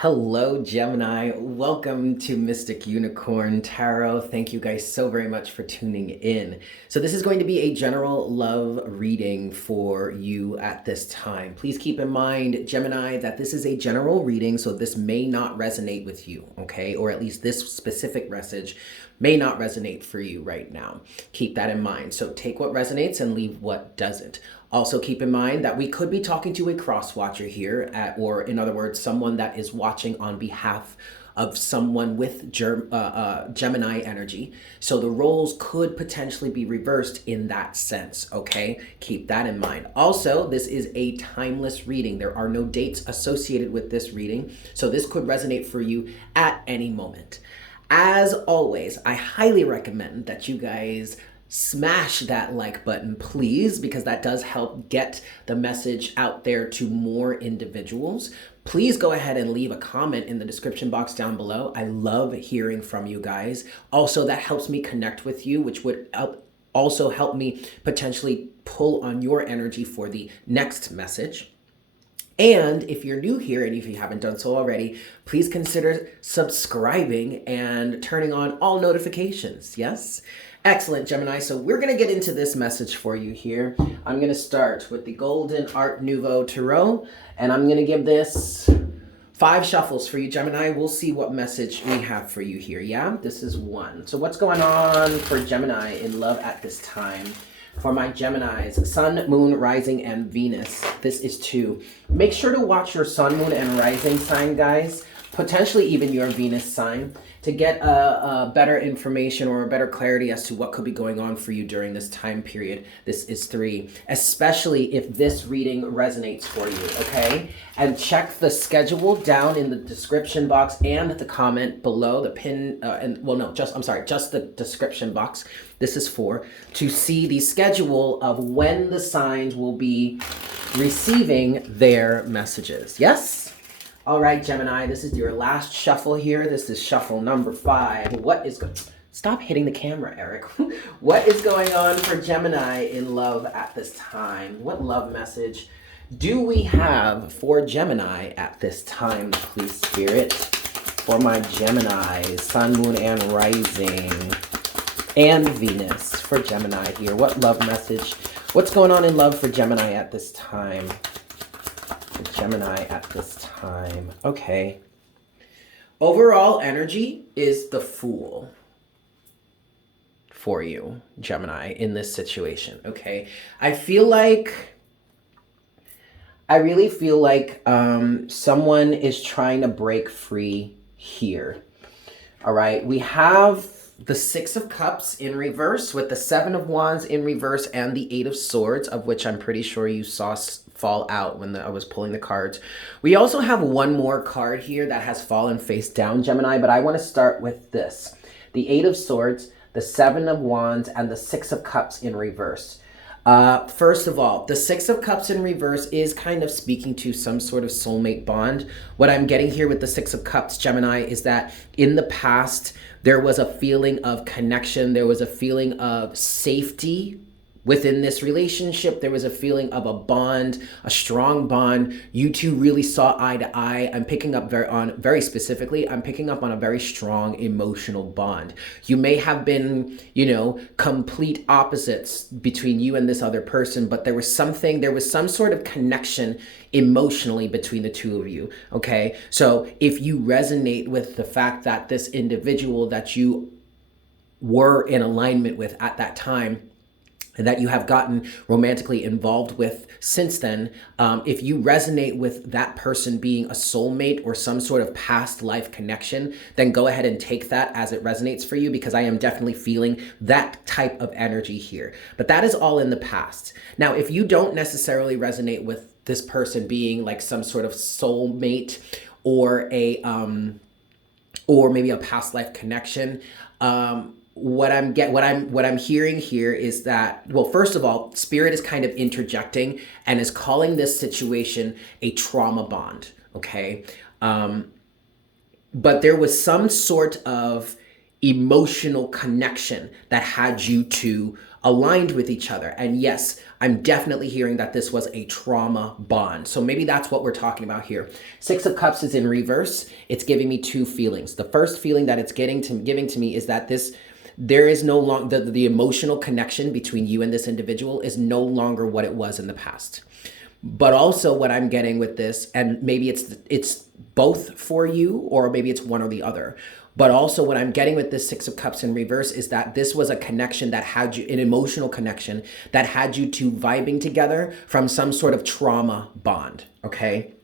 Hello, Gemini. Welcome to Mystic Unicorn Tarot. Thank you guys so very much for tuning in. So this is going to be a general love reading for you at this time. Please keep in mind, Gemini, that this is a general reading, so this may not resonate with you, okay? Or at least this specific message may not resonate for you right now. Keep that in mind. So take what resonates and leave what doesn't. Also keep in mind that we could be talking to a cross watcher here, or in other words, someone that is watching on behalf of someone with Gemini energy. So the roles could potentially be reversed in that sense, okay? Keep that in mind. Also, this is a timeless reading. There are no dates associated with this reading, so this could resonate for you at any moment. As always, I highly recommend that you guys smash that like button, please, because that does help get the message out there to more individuals. Please go ahead and leave a comment in the description box down below. I love hearing from you guys. Also, that helps me connect with you, which would also help me potentially pull on your energy for the next message. And if you're new here and if you haven't done so already, please consider subscribing and turning on all notifications. Yes? Excellent, Gemini. So we're going to get into this message for you here. I'm going to start with the Golden Art Nouveau Tarot, and I'm going to give this 5 shuffles for you, Gemini. We'll see what message we have for you here, yeah? This is 1. So what's going on for Gemini in love at this time? For my Geminis, Sun, Moon, Rising, and Venus, this is 2. Make sure to watch your Sun, Moon, and Rising sign, guys. Potentially even your Venus sign, to get a better information or a better clarity as to what could be going on for you during this time period. This is 3, especially if this reading resonates for you, okay? And check the schedule down in the description box and the comment below, the pin, just the description box. This is 4, to see the schedule of when the signs will be receiving their messages. Yes? All right, Gemini, this is your last shuffle here. This is shuffle number 5. Stop hitting the camera, Eric. What is going on for Gemini in love at this time? What love message do we have for Gemini at this time, please, Spirit? For my Gemini, Sun, Moon, and Rising, and Venus for Gemini here. What love message? What's going on in love for Gemini at this time? Gemini at this time. Okay. Overall energy is the Fool for you, Gemini, in this situation. Okay. I really feel like someone is trying to break free here. All right. We have the 6 of Cups in reverse with the 7 of Wands in reverse and the 8 of Swords, of which I'm pretty sure you saw fall out when I was pulling the cards. We also have one more card here that has fallen face down, Gemini, but I want to start with this. The 8 of Swords, the 7 of Wands, and the 6 of Cups in reverse. First of all, the 6 of Cups in reverse is kind of speaking to some sort of soulmate bond. What I'm getting here with the 6 of Cups, Gemini, is that in the past, there was a feeling of connection. There was a feeling of safety within this relationship. There was a feeling of a bond, a strong bond. You two really saw eye to eye. I'm picking up very specifically, I'm picking up on a very strong emotional bond. You may have been, complete opposites between you and this other person, but there was some sort of connection emotionally between the two of you, okay? So if you resonate with the fact that this individual that you were in alignment with at that time, and that you have gotten romantically involved with since then, if you resonate with that person being a soulmate or some sort of past life connection, then go ahead and take that as it resonates for you, because I am definitely feeling that type of energy here. But that is all in the past. Now, if you don't necessarily resonate with this person being like some sort of soulmate or or maybe a past life connection, what I'm hearing here is that, well, first of all, Spirit is kind of interjecting and is calling this situation a trauma bond, okay? But there was some sort of emotional connection that had you two aligned with each other. And yes, I'm definitely hearing that this was a trauma bond. So maybe that's what we're talking about here. Six of Cups is in reverse. It's giving me two feelings. The first feeling that it's giving to me is that there is no longer, the emotional connection between you and this individual is no longer what it was in the past. But also what I'm getting with this, and maybe it's both for you, or maybe it's one or the other. But also what I'm getting with this Six of Cups in reverse is that this was a connection that had you, an emotional connection that had you two vibing together from some sort of trauma bond, okay?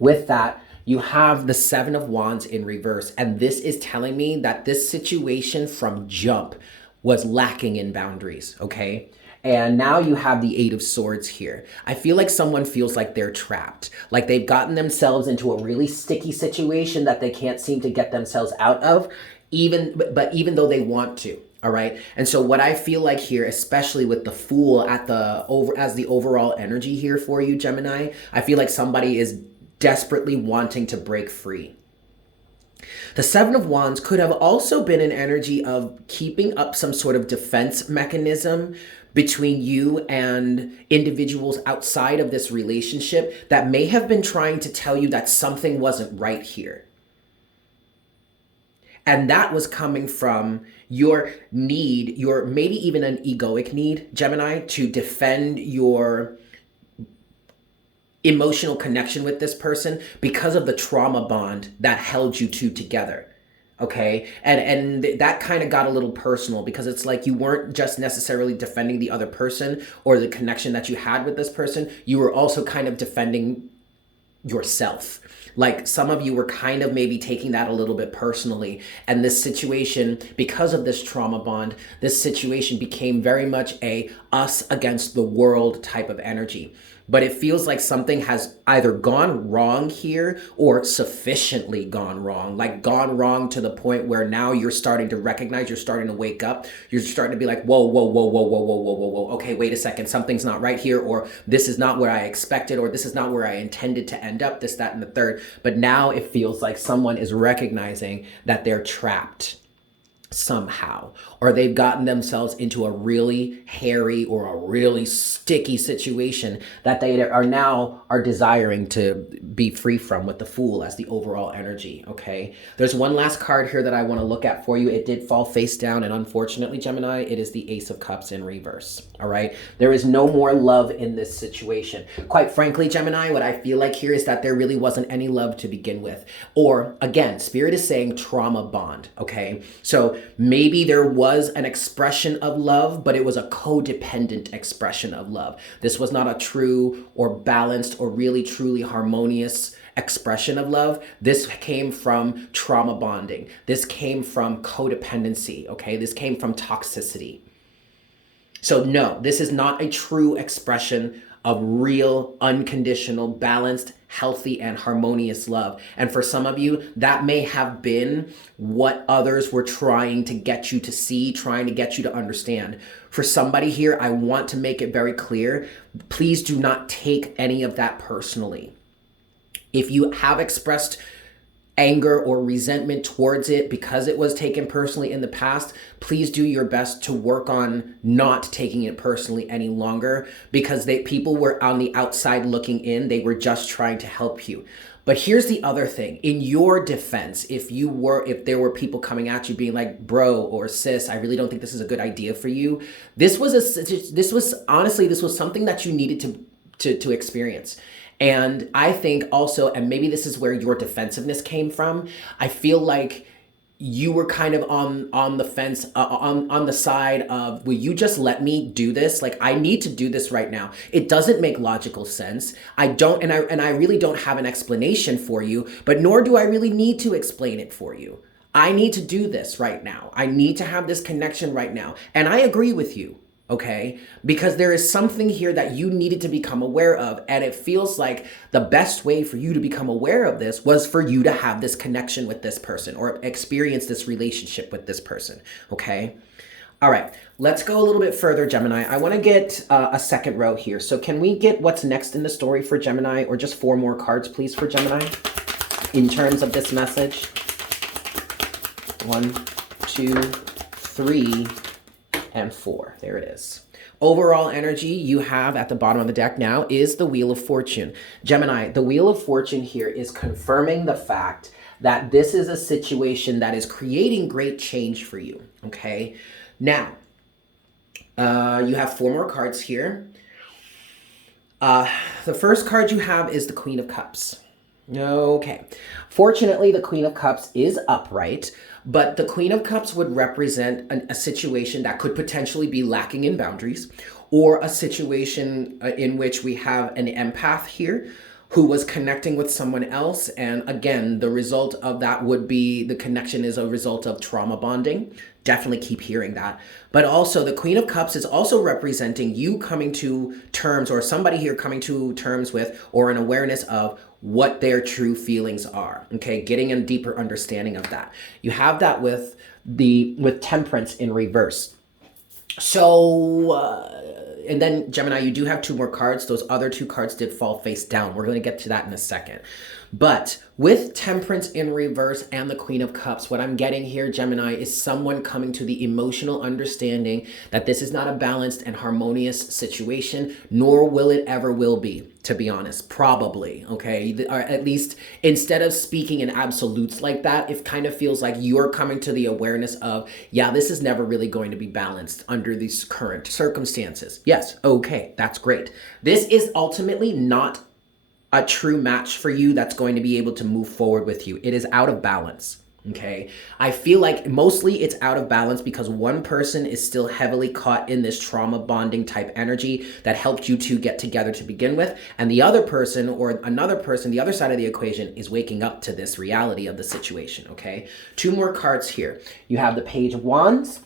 With that, you have the Seven of Wands in reverse. And this is telling me that this situation from jump was lacking in boundaries, okay? And now you have the Eight of Swords here. I feel like someone feels like they're trapped, like they've gotten themselves into a really sticky situation that they can't seem to get themselves out of, even though they want to. All right. And so what I feel like here, especially with the Fool as the overall energy here for you, Gemini, I feel like somebody is desperately wanting to break free. The Seven of Wands could have also been an energy of keeping up some sort of defense mechanism between you and individuals outside of this relationship that may have been trying to tell you that something wasn't right here. And that was coming from your need, your maybe even an egoic need, Gemini, to defend your emotional connection with this person because of the trauma bond that held you two together. Okay. And that kind of got a little personal because it's like you weren't just necessarily defending the other person or the connection that you had with this person. You were also kind of defending yourself. Like some of you were kind of maybe taking that a little bit personally. And this situation, because of this trauma bond, this situation became very much a us against the world type of energy. But it feels like something has either gone wrong here or sufficiently gone wrong, like gone wrong to the point where now you're starting to recognize, you're starting to wake up, you're starting to be like, whoa, whoa, whoa, whoa, whoa, whoa, whoa, whoa, whoa. Okay, wait a second, something's not right here, or this is not where I expected, or this is not where I intended to end up, this, that, and the third. But now it feels like someone is recognizing that they're trapped somehow, or they've gotten themselves into a really hairy or a really sticky situation that they are desiring to be free from, with the Fool as the overall energy. Okay, there's one last card here that I want to look at for you. It did fall face down, and unfortunately, Gemini, it is the Ace of Cups in reverse. All right, there is no more love in this situation. Quite frankly, Gemini, what I feel like here is that there really wasn't any love to begin with, or again, Spirit is saying trauma bond. Okay, so maybe there was an expression of love, but it was a codependent expression of love. This was not a true or balanced or really truly harmonious expression of love. This came from trauma bonding. This came from codependency, okay? This came from toxicity. So no, this is not a true expression of real, unconditional, balanced, healthy, and harmonious love. And for some of you, that may have been what others were trying to get you to see, trying to get you to understand. For somebody here, I want to make it very clear, please do not take any of that personally. If you have expressed anger or resentment towards it because it was taken personally in the past, please do your best to work on not taking it personally any longer, because people were on the outside looking in. They were just trying to help you. But here's the other thing. In your defense, if there were people coming at you being like, bro or sis, I really don't think this is a good idea for you. This was something that you needed to experience. And I think also, and maybe this is where your defensiveness came from, I feel like you were kind of on the fence, on the side of, will you just let me do this? Like, I need to do this right now. It doesn't make logical sense. I really don't have an explanation for you, but nor do I really need to explain it for you. I need to do this right now. I need to have this connection right now. And I agree with you. Okay, because there is something here that you needed to become aware of. And it feels like the best way for you to become aware of this was for you to have this connection with this person or experience this relationship with this person. Okay. All right, let's go a little bit further, Gemini. I want to get a second row here. So can we get what's next in the story for Gemini, or just 4 more cards, please, for Gemini in terms of this message? 1, 2, 3, and 4. There it is. Overall energy you have at the bottom of the deck now is the Wheel of Fortune. Gemini, the Wheel of Fortune here is confirming the fact that this is a situation that is creating great change for you, okay? Now, you have 4 more cards here. The first card you have is the Queen of Cups. Okay. Fortunately, the Queen of Cups is upright, but the Queen of Cups would represent a situation that could potentially be lacking in boundaries, or a situation in which we have an empath here who was connecting with someone else. And again, the result of that would be the connection is a result of trauma bonding. Definitely keep hearing that. But also the Queen of Cups is also representing you coming to terms, or somebody here coming to terms with, or an awareness of what their true feelings are. Okay, getting a deeper understanding of that. You have that with Temperance in reverse. So, and then Gemini, you do have 2 more cards. Those other 2 cards did fall face down. We're going to get to that in a second. But with Temperance in reverse and the Queen of Cups, what I'm getting here, Gemini, is someone coming to the emotional understanding that this is not a balanced and harmonious situation, nor will it ever will be, to be honest. Probably, okay? Or at least instead of speaking in absolutes like that, it kind of feels like you're coming to the awareness of, yeah, this is never really going to be balanced under these current circumstances. Yes, okay, that's great. This is ultimately not a true match for you that's going to be able to move forward with you. It is out of balance, okay? I feel like mostly it's out of balance because one person is still heavily caught in this trauma bonding type energy that helped you two get together to begin with. And the other person, or another person, the other side of the equation, is waking up to this reality of the situation, okay? 2 more cards here. You have the Page of Wands,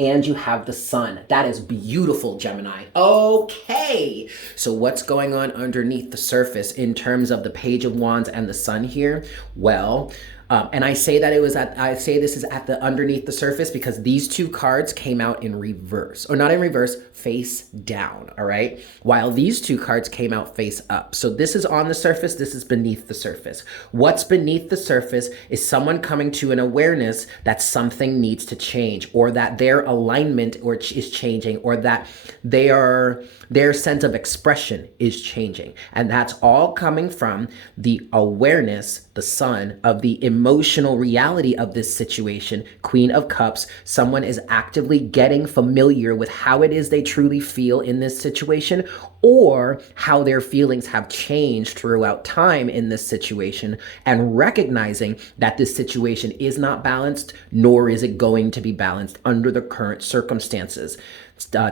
and you have the Sun. That is beautiful, Gemini. Okay, so what's going on underneath the surface in terms of the Page of Wands and the Sun here? Well, and I say this is at the underneath the surface because these 2 cards came out in reverse, or not in reverse, face down, all right? While these 2 cards came out face up. So this is on the surface, this is beneath the surface. What's beneath the surface is someone coming to an awareness that something needs to change, or that their alignment is changing, or that their sense of expression is changing. And that's all coming from the awareness, the Sun, of the emotional reality of this situation. Queen of Cups, someone is actively getting familiar with how it is they truly feel in this situation, or how their feelings have changed throughout time in this situation, and recognizing that this situation is not balanced, nor is it going to be balanced under the current circumstances.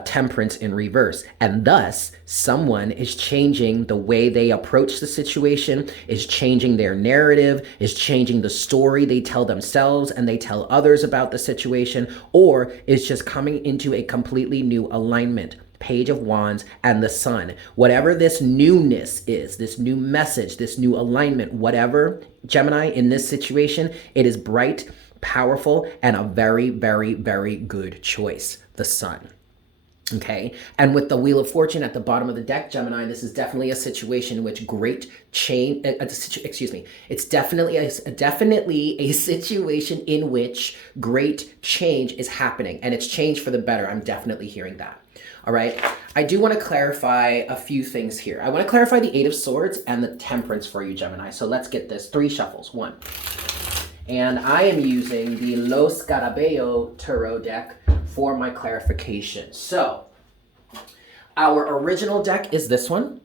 Temperance in reverse. And thus, someone is changing the way they approach the situation, is changing their narrative, is changing the story they tell themselves and they tell others about the situation, or is just coming into a completely new alignment. Page of Wands and the Sun. Whatever this newness is, this new message, this new alignment, whatever, Gemini, in this situation, it is bright, powerful, and a very, very, very good choice. The Sun. Okay, and with the Wheel of Fortune at the bottom of the deck, Gemini, this is definitely a situation in which great change, it's definitely a situation in which great change is happening, and it's change for the better. I'm definitely hearing that. All right, I do want to clarify a few things here. I want to clarify the 8 of Swords and the Temperance for you, Gemini. So let's get this. 3 shuffles. 1. And I am using the Los Scarabeo Tarot deck for my clarification. So, our original deck is this one,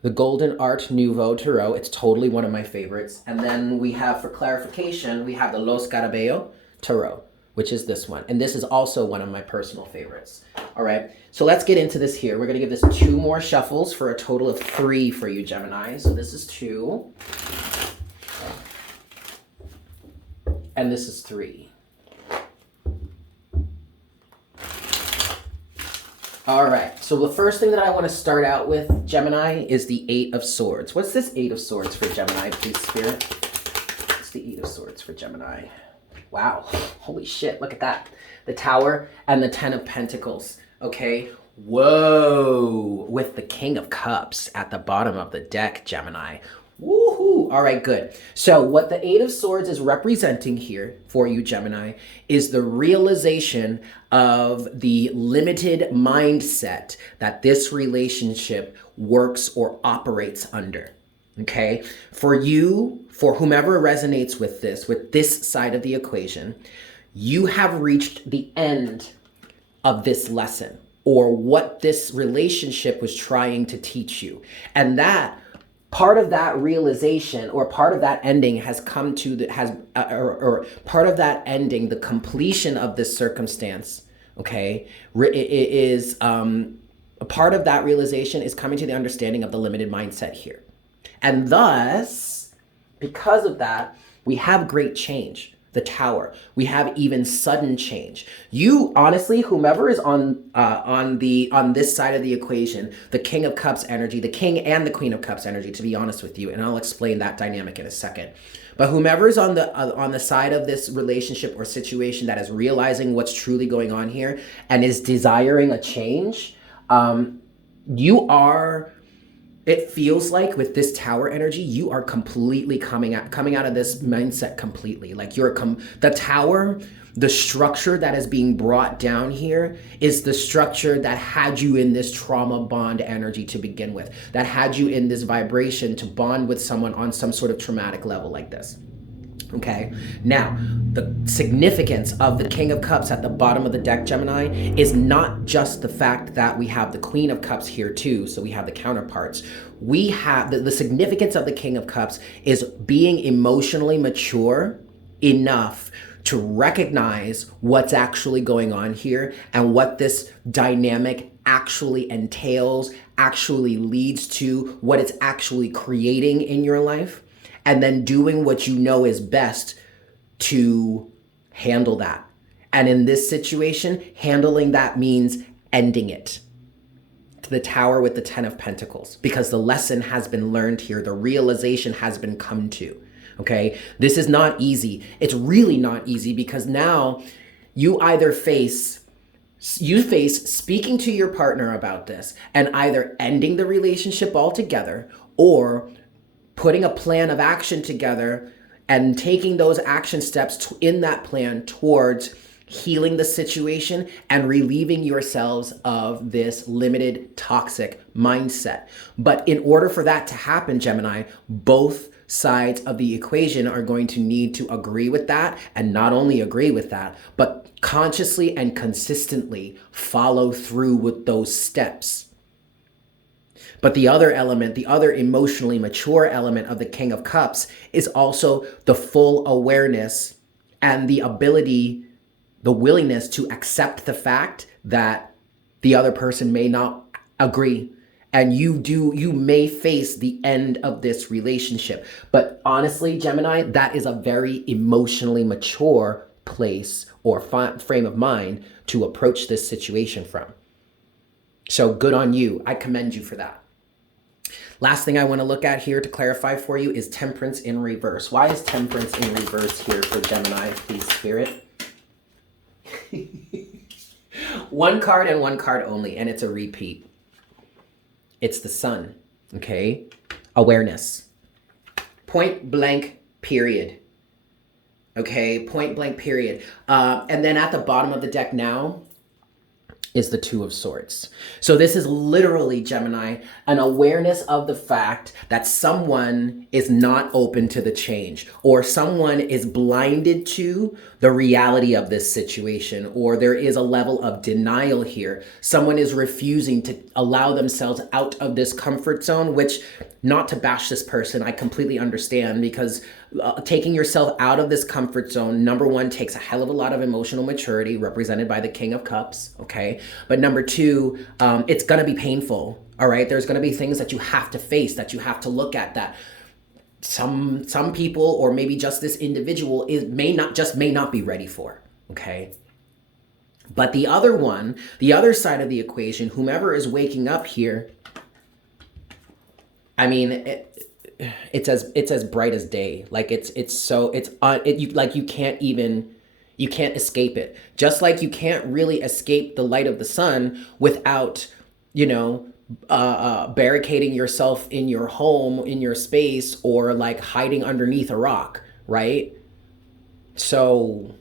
the Golden Art Nouveau Tarot. It's totally one of my favorites. And then we have, for clarification, we have the Los Scarabeo Tarot, which is this one. And this is also one of my personal favorites. All right, so let's get into this here. We're gonna give this 2 more shuffles for a total of 3 for you, Gemini. So this is 2. And this is 3. All right, so the first thing that I want to start out with, Gemini, is the 8 of Swords. What's this 8 of Swords for Gemini, please, Spirit? It's the 8 of Swords for Gemini. Wow, holy shit, look at that. The Tower and the 10 of Pentacles, okay? Whoa, with the King of Cups at the bottom of the deck, Gemini. Woohoo! All right, good. So what the Eight of Swords is representing here for you, Gemini, is the realization of the limited mindset that this relationship works or operates under. Okay? For you, for whomever resonates with this side of the equation, you have reached the end of this lesson or what this relationship was trying to teach you. And that part of that realization or part of that ending has come to or part of that ending, the completion of this circumstance, okay, is a part of that realization is coming to the understanding of the limited mindset here. And thus, because of that, we have great change. The Tower. We have even sudden change. You honestly, whomever is on this side of the equation, the King of Cups energy, the King and the Queen of Cups energy, to be honest with you, and I'll explain that dynamic in a second. But whomever is on the side of this relationship or situation that is realizing what's truly going on here and is desiring a change, you are. It feels like with this Tower energy, you are completely coming out of this mindset completely. Like the Tower, the structure that is being brought down here is the structure that had you in this trauma bond energy to begin with, that had you in this vibration to bond with someone on some sort of traumatic level like this. Okay, now the significance of the King of Cups at the bottom of the deck, Gemini, is not just the fact that we have the Queen of Cups here too, so we have the counterparts. We have the significance of the King of Cups is being emotionally mature enough to recognize what's actually going on here and what this dynamic actually entails, actually leads to, what it's actually creating in your life. And then doing what you know is best to handle that. And in this situation, handling that means ending it. To the Tower with the Ten of Pentacles, because the lesson has been learned here. The realization has been come to. Okay, this is not easy. It's really not easy because now you either face speaking to your partner about this and either ending the relationship altogether or putting a plan of action together and taking those action steps in that plan towards healing the situation and relieving yourselves of this limited toxic mindset. But in order for that to happen, Gemini, both sides of the equation are going to need to agree with that, and not only agree with that, but consciously and consistently follow through with those steps. But the other element, the other emotionally mature element of the King of Cups is also the full awareness and the ability, the willingness to accept the fact that the other person may not agree. And you may face the end of this relationship. But honestly, Gemini, that is a very emotionally mature place or frame of mind to approach this situation from. So good on you. I commend you for that. Last thing I want to look at here to clarify for you is Temperance in reverse. Why is Temperance in reverse here for Gemini, please, Spirit? One card and one card only, and it's a repeat. It's the Sun, okay? Awareness. Point blank, period. Okay, point blank, period. And then at the bottom of the deck now is the Two of Swords. So this is literally, Gemini, an awareness of the fact that someone is not open to the change, or someone is blinded to the reality of this situation, or there is a level of denial here. Someone is refusing to allow themselves out of this comfort zone, which, not to bash this person, I completely understand, because taking yourself out of this comfort zone, number one, takes a hell of a lot of emotional maturity, represented by the King of Cups, okay? But number two, it's gonna be painful, all right? There's gonna be things that you have to face, that you have to look at, that some people, or maybe just this individual, may not be ready for, okay? But the other one, the other side of the equation, whomever is waking up here, I mean, it's as bright as day. Like you can't escape it. Just like you can't really escape the light of the sun without, barricading yourself in your home, in your space, or like hiding underneath a rock, right? So,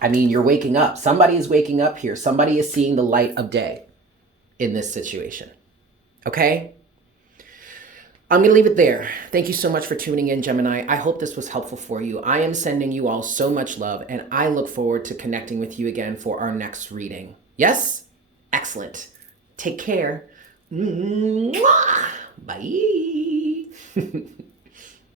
I mean, you're waking up. Somebody is waking up here. Somebody is seeing the light of day in this situation. Okay? I'm going to leave it there. Thank you so much for tuning in, Gemini. I hope this was helpful for you. I am sending you all so much love, and I look forward to connecting with you again for our next reading. Yes? Excellent. Take care. Mwah! Bye.